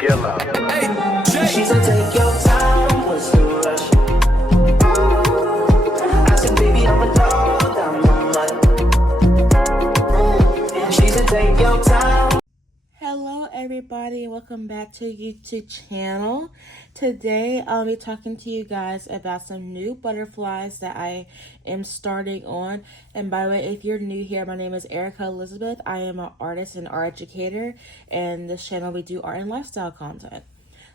She said, take your time, what's the rush? I said, baby, I'm a dog, I'm a mutt. She said, take your time. Hello everybody, welcome back to YouTube channel. Today I'll be talking to you guys about some new butterflies that I am starting on. And by the way, if you're new here, my name is Erica Elizabeth. I am an artist and art educator, and this channel we do art and lifestyle content.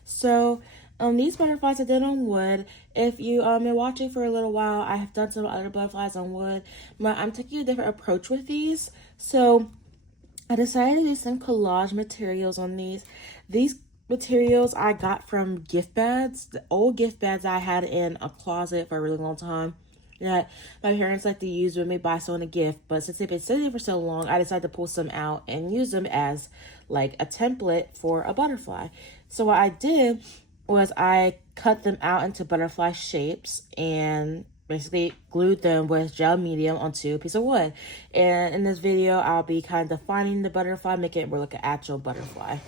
So these butterflies I did on wood. If you been watching for a little while, I have done some other butterflies on wood, but I'm taking a different approach with these. So I decided to do some collage materials on these. These materials I got from gift bags, the old gift bags I had in a closet for a really long time that my parents like to use when they buy someone a gift. But since they've been sitting there for so long, I decided to pull some out and use them as like a template for a butterfly. So what I did was I cut them out into butterfly shapes and basically glued them with gel medium onto a piece of wood. And in this video, I'll be kind of defining the butterfly, making it more like an actual butterfly.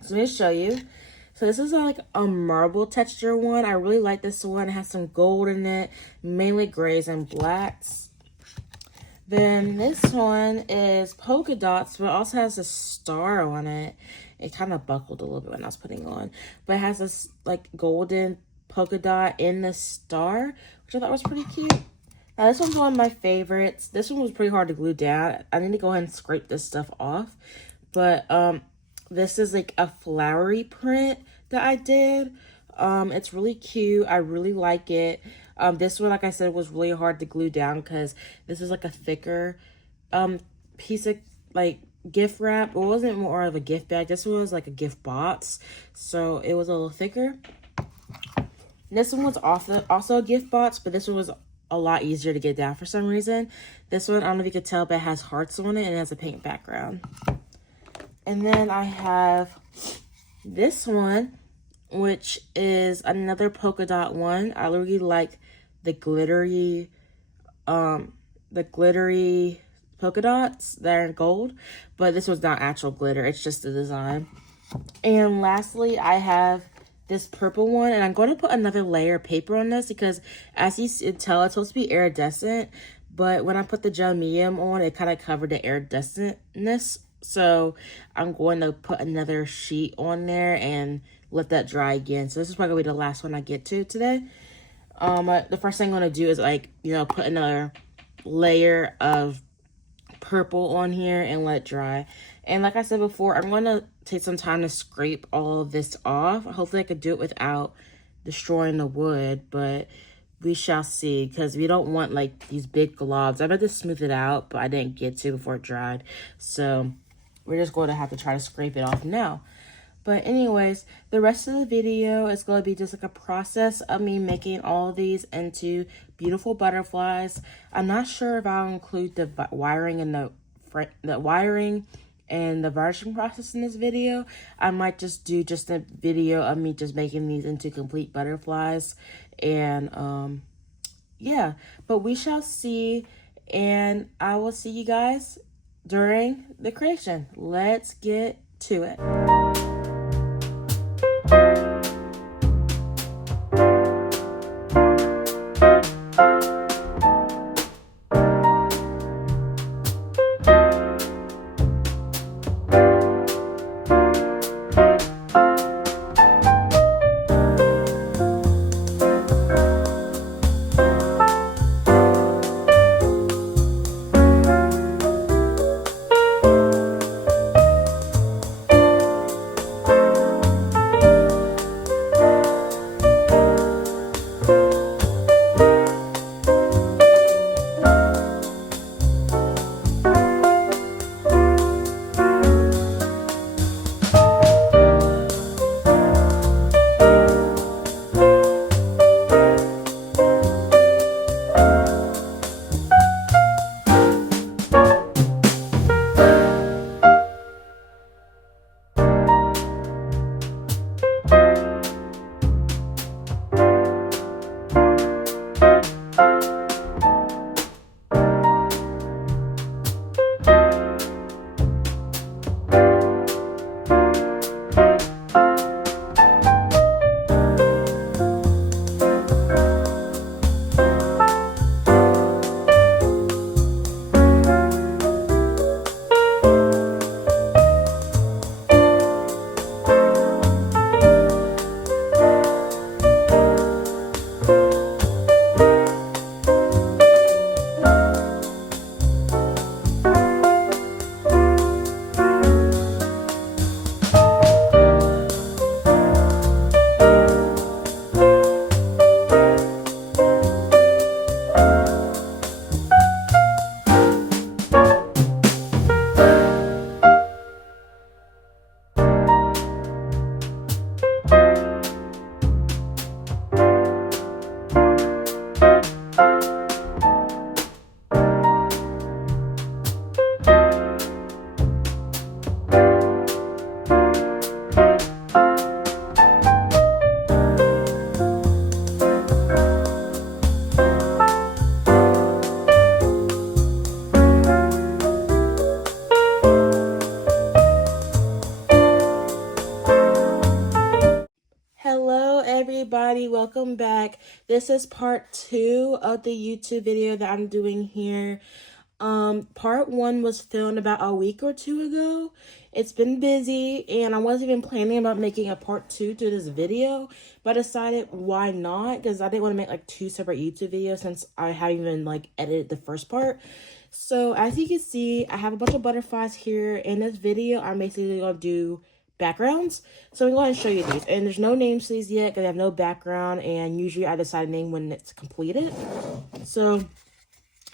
So let me show you. So this is like a marble texture one. I really like this one. It has some gold in it, mainly grays and blacks. Then this one is polka dots, but it also has a star on it. It kind of buckled a little bit when I was putting it on. But it has this like golden polka dot in the star, which I thought was pretty cute. Now this one's one of my favorites. This one was pretty hard to glue down. I need to go ahead and scrape this stuff off. But this is like a flowery print that I did. It's really cute. I really like it. This one, like I said, was really hard to glue down because this is like a thicker piece of like gift wrap. It wasn't more of a gift bag. This one was like a gift box, so it was a little thicker. This one was also a gift box, but this one was a lot easier to get down for some reason. This one, I don't know if you could tell, but it has hearts on it and it has a pink background. And then I have this one, which is another polka dot one. I really like the glittery polka dots that are in gold, but this was not actual glitter. It's just the design. And lastly, I have this purple one, and I'm going to put another layer of paper on this because as you can tell, it's supposed to be iridescent, but when I put the gel medium on, it kind of covered the iridescentness. So I'm going to put another sheet on there and let that dry again. So this is probably gonna be the last one I get to today. The first thing I'm gonna do is put another layer of purple on here and let it dry. And like I said before, I'm gonna take some time to scrape all of this off. Hopefully I could do it without destroying the wood, but we shall see, because we don't want like these big globs. I meant to smooth it out, but I didn't get to before it dried. So we're just going to have to try to scrape it off now. But anyways, the rest of the video is going to be just like a process of me making all of these into beautiful butterflies. I'm not sure if I'll include the wiring and the wiring and the varnishing process in this video. I might just do just a video of me just making these into complete butterflies. And yeah, but we shall see, and I will see you guys during the creation. Let's get to it. everybody, welcome back. This is part 2 of the YouTube video that I'm doing here. Part 1 was filmed about a week or 2 ago. It's been busy and I wasn't even planning about making a part 2 to this video, but I decided why not, because I didn't want to make like 2 separate YouTube videos since I haven't even like edited the first part. So as you can see, I have a bunch of butterflies here. In this video, I'm basically going to do backgrounds. So I'm going to show you these. And there's no names to these yet because I have no background. And usually I decide a name when it's completed. So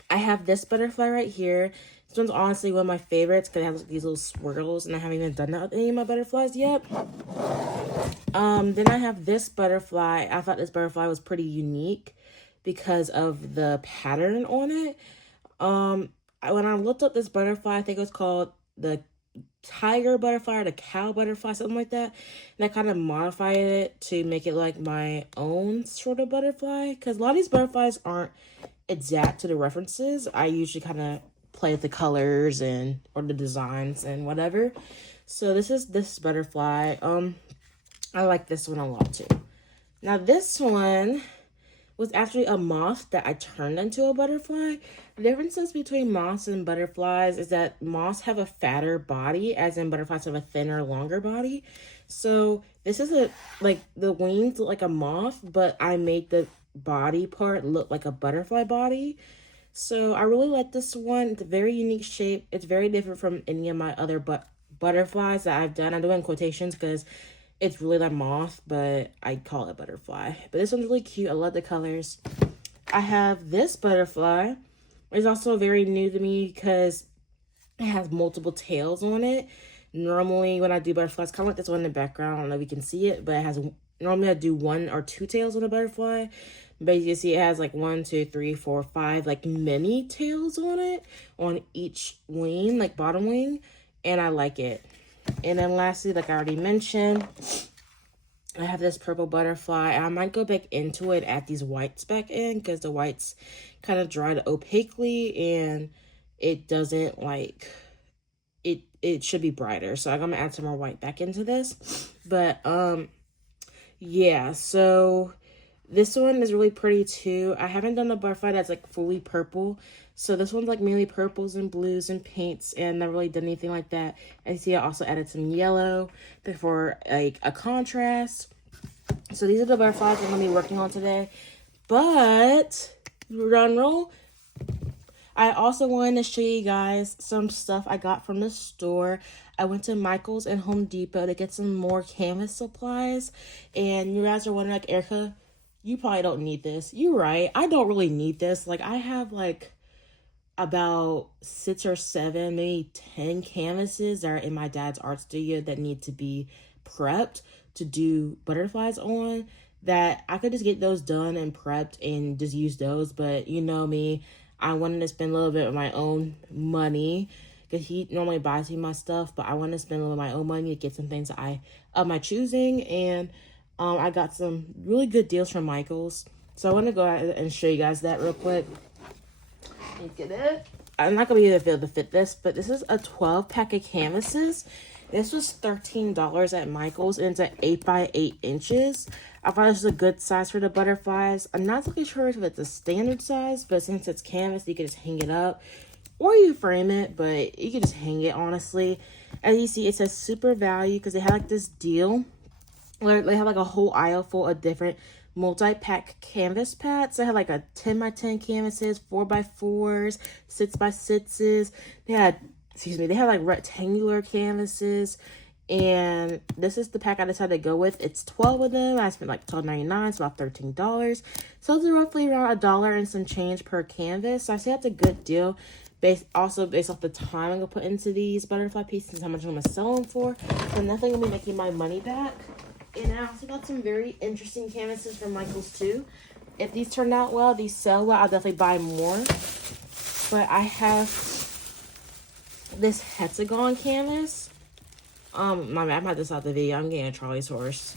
I have this butterfly right here. This one's honestly one of my favorites because it has these little swirls. And I haven't even done that with any of my butterflies yet. Then I have this butterfly. I thought this butterfly was pretty unique because of the pattern on it. When I looked up this butterfly, I think it was called the tiger butterfly or the cow butterfly, something like that. And I kind of modified it to make it like my own sort of butterfly. Because a lot of these butterflies aren't exact to the references. I usually kind of play with the colors and or the designs and whatever. So this is this butterfly. I like this one a lot too. Now this one was actually a moth that I turned into a butterfly. The differences between moths and butterflies is that moths have a fatter body, as in butterflies have a thinner, longer body. So this is like the wings look like a moth, but I made the body part look like a butterfly body. So I really like this one. It's a very unique shape. It's very different from any of my other butterflies that I've done. I'm doing quotations because it's really like moth, but I call it butterfly. But this one's really cute. I love the colors. I have this butterfly. It's also very new to me because it has multiple tails on it. Normally, when I do butterflies, kind of like this one in the background. I don't know if you can see it, but it has, normally I do 1 or 2 tails on a butterfly. But you can see it has like 1, 2, 3, 4, 5, like mini tails on it, on each wing, like bottom wing. And I like it. And then lastly, like I already mentioned, I have this purple butterfly. I might go back into it, add these whites back in because the whites kind of dried opaquely and it doesn't like, it should be brighter. So I'm going to add some more white back into this. But yeah, so this one is really pretty too. I haven't done a butterfly that's like fully purple. So this one's like mainly purples and blues and pinks, and never really done anything like that. And you see I also added some yellow before like a contrast. So these are the butterflies I'm going to be working on today. But, drum roll, I also wanted to show you guys some stuff I got from the store. I went to Michael's and Home Depot to get some more canvas supplies. And you guys are wondering, like, Erica, you probably don't need this. You're right. I don't really need this. Like, I have, like, about 6 or 7, maybe 10 canvases that are in my dad's art studio that need to be prepped to do butterflies on, that I could just get those done and prepped and just use those. But you know me, I wanted to spend a little bit of my own money because he normally buys me my stuff, but I want to spend a little of my own money to get some things that I of my choosing. And I got some really good deals from Michael's, so I want to go ahead and show you guys that real quick. Get it. I'm not gonna be able to fit this, but this is a 12 pack of canvases. This was $13 at Michael's, and it's at 8 by 8 inches. I thought this was a good size for the butterflies. I'm not really sure if it's a standard size, but since it's canvas, you can just hang it up, or you frame it, but you can just hang it, honestly. As you see, it says super value because they had like this deal where they have like a whole aisle full of different multi-pack canvas pads. They had like a 10 by 10 canvases, 4 by 4s, 6 by 6s. They had like rectangular canvases, and this is the pack I decided to go with. It's 12 of them. I spent like $12.99, so about $13. So it's roughly around $1 and some change per canvas. So I say that's a good deal. Based off the time I'm gonna put into these butterfly pieces and how much I'm gonna sell them for. So I'm definitely gonna be making my money back. And I also got some very interesting canvases from Michael's too. If these turn out well, these sell well, I'll definitely buy more. But I have this hexagon canvas. My bad, I might just out the video. I'm getting a Charlie's horse.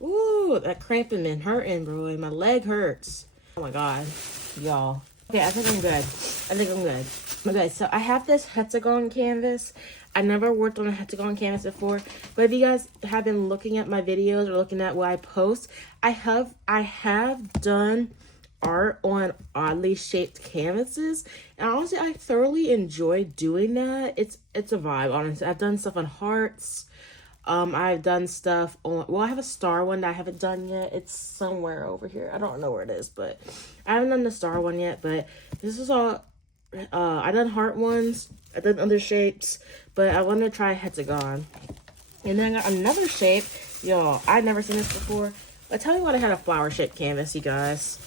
Ooh, that cramping been hurting, bro. And my leg hurts. Oh my god, y'all. Okay, I think I'm good. Okay, so I have this hexagon canvas. I never worked on a hexagon canvas before, but if you guys have been looking at my videos or looking at what I post, I have done art on oddly shaped canvases, and honestly I thoroughly enjoy doing that. It's a vibe, honestly. I've done stuff on hearts. I've done stuff on, well, I have a star one that I haven't done yet. It's somewhere over here. I don't know where it is, but I haven't done the star one yet. But this is all, I done heart ones. I done other shapes, but I want to try hexagon. And then I got another shape. Y'all, I've never seen this before. But tell me what, I had a flower shaped canvas, you guys.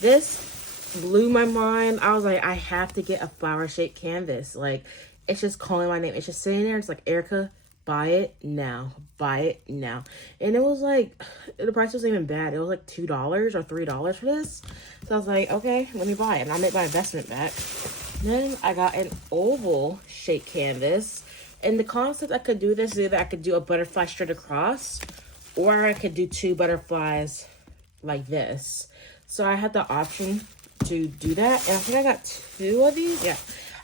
This blew my mind. I was like, I have to get a flower shaped canvas. Like, it's just calling my name. It's just sitting there. It's like, Erica, buy it now. Buy it now. And it was like, the price wasn't even bad. It was like $2 or $3 for this. So I was like, okay, let me buy it. And I made my investment back. Then I got an oval shaped canvas. And the concept I could do this is either I could do a butterfly straight across, or I could do two butterflies like this. So I had the option to do that. And I think I got two of these. Yeah,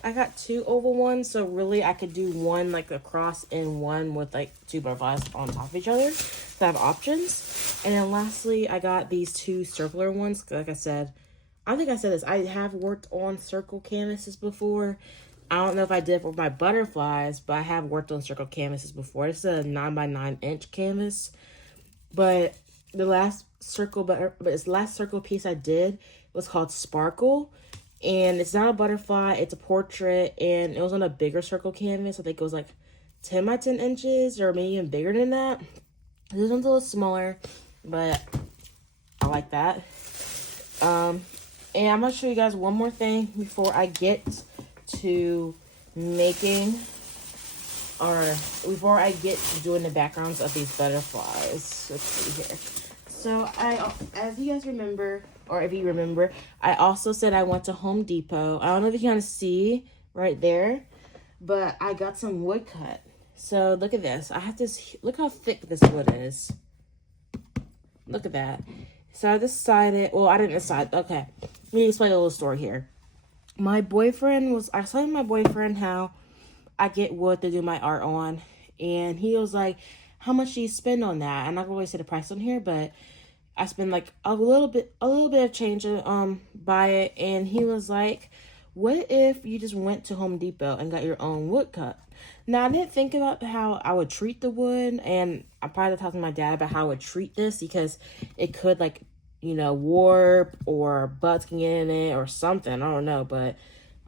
I got two oval ones. So really I could do one like across and one with like two butterflies on top of each other. So I have options. And then lastly, I got these two circular ones. Like I said, I don't think I said this. I have worked on circle canvases before. I don't know if I did for my butterflies, but I have worked on circle canvases before. This is a 9x9" canvas. But the last circle, this last circle piece I did was called Sparkle. And it's not a butterfly, it's a portrait. And it was on a bigger circle canvas. I think it was like 10x10" or maybe even bigger than that. This one's a little smaller, but I like that. And I'm going to show you guys one more thing before I get to making, or before I get to doing the backgrounds of these butterflies. Let's see here. So as you guys remember, or if you remember, I also said I went to Home Depot. I don't know if you can kind of see right there, but I got some wood cut. So look at this. I have this, look how thick this wood is. Look at that. So I decided, well, I didn't decide. Okay, let me explain a little story here. My boyfriend was, I was telling my boyfriend how I get wood to do my art on. And he was like, how much do you spend on that? I'm not going to say the price on here, but I spend like a little bit of change to buy it. And he was like, what if you just went to Home Depot and got your own wood cut? Now, I didn't think about how I would treat the wood, and I probably talked to my dad about how I would treat this, because it could, like, you know, warp or bugs can get in it or something. I don't know, but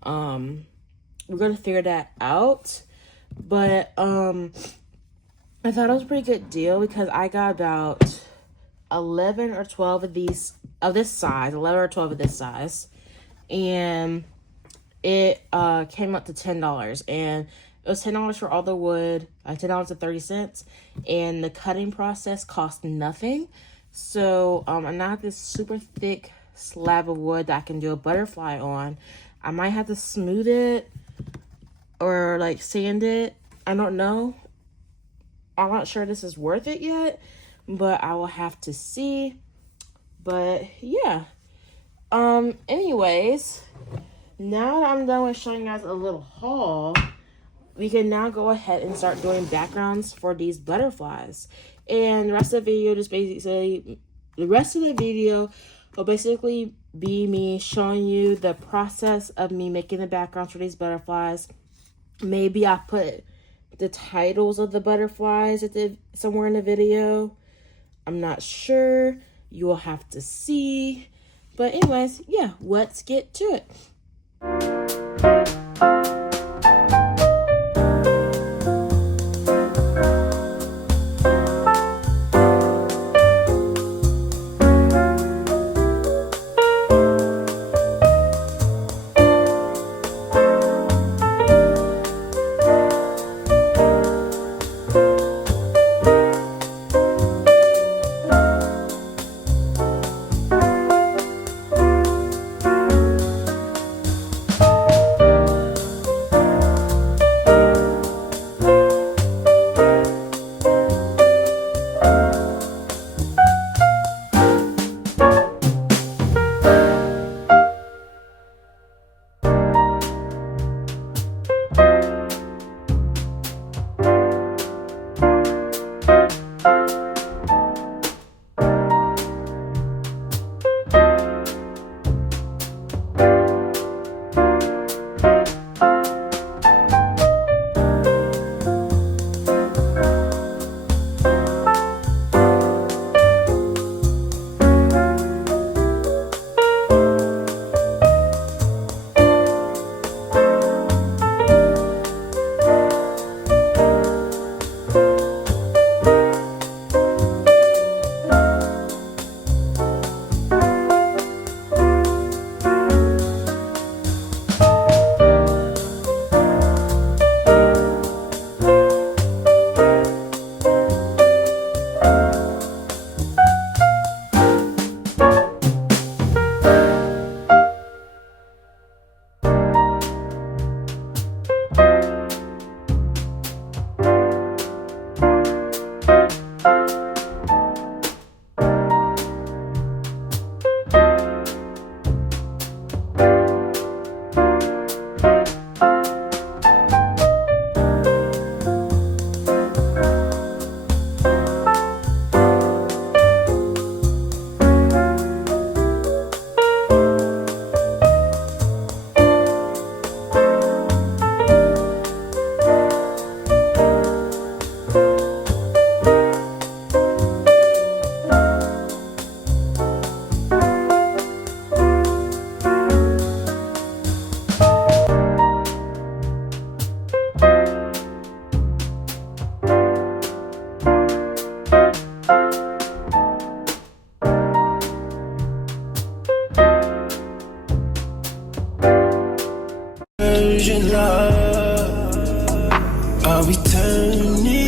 we're gonna figure that out. But I thought it was a pretty good deal, because I got about 11 or 12 of these of this size, 11 or 12 of this size, and it came up to $10, and it was $10 for all the wood, $10.30, and the cutting process cost nothing. So I now have this super thick slab of wood that I can do a butterfly on. I might have to smooth it or like sand it. I don't know. I'm not sure this is worth it yet, but I will have to see. But yeah. Anyways, now that I'm done with showing you guys a little haul, we can now go ahead and start doing backgrounds for these butterflies. And the rest of the video will basically be me showing you the process of me making the backgrounds for these butterflies. Maybe I put the titles of the butterflies somewhere in the video. I'm not sure. You will have to see. But anyways, yeah, let's get to it. confusion, love? Are we turning